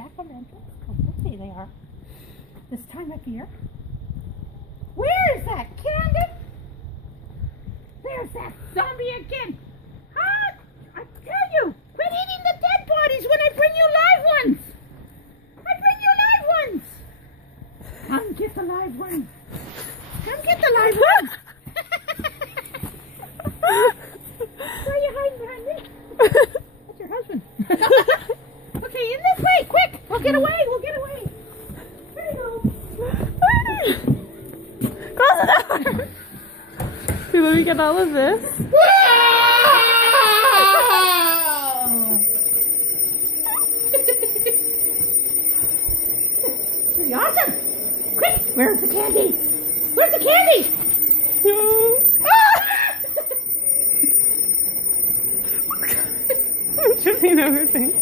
jack-o'-lanterns. Oh, pretty they are. This time of year. Where is that candy? There's that zombie again. Ah, I tell you, quit eating the dead bodies when I bring you live ones. I bring you live ones. Come get the live one. Come get the live one. Why are you hiding behind me? That's your husband. Okay, in this way, quick. We'll get away. We'll get away. There you go. Close the door. See, let me get all of this. Pretty awesome. Quick, where's the candy? Where's the candy? I'm tripping over things.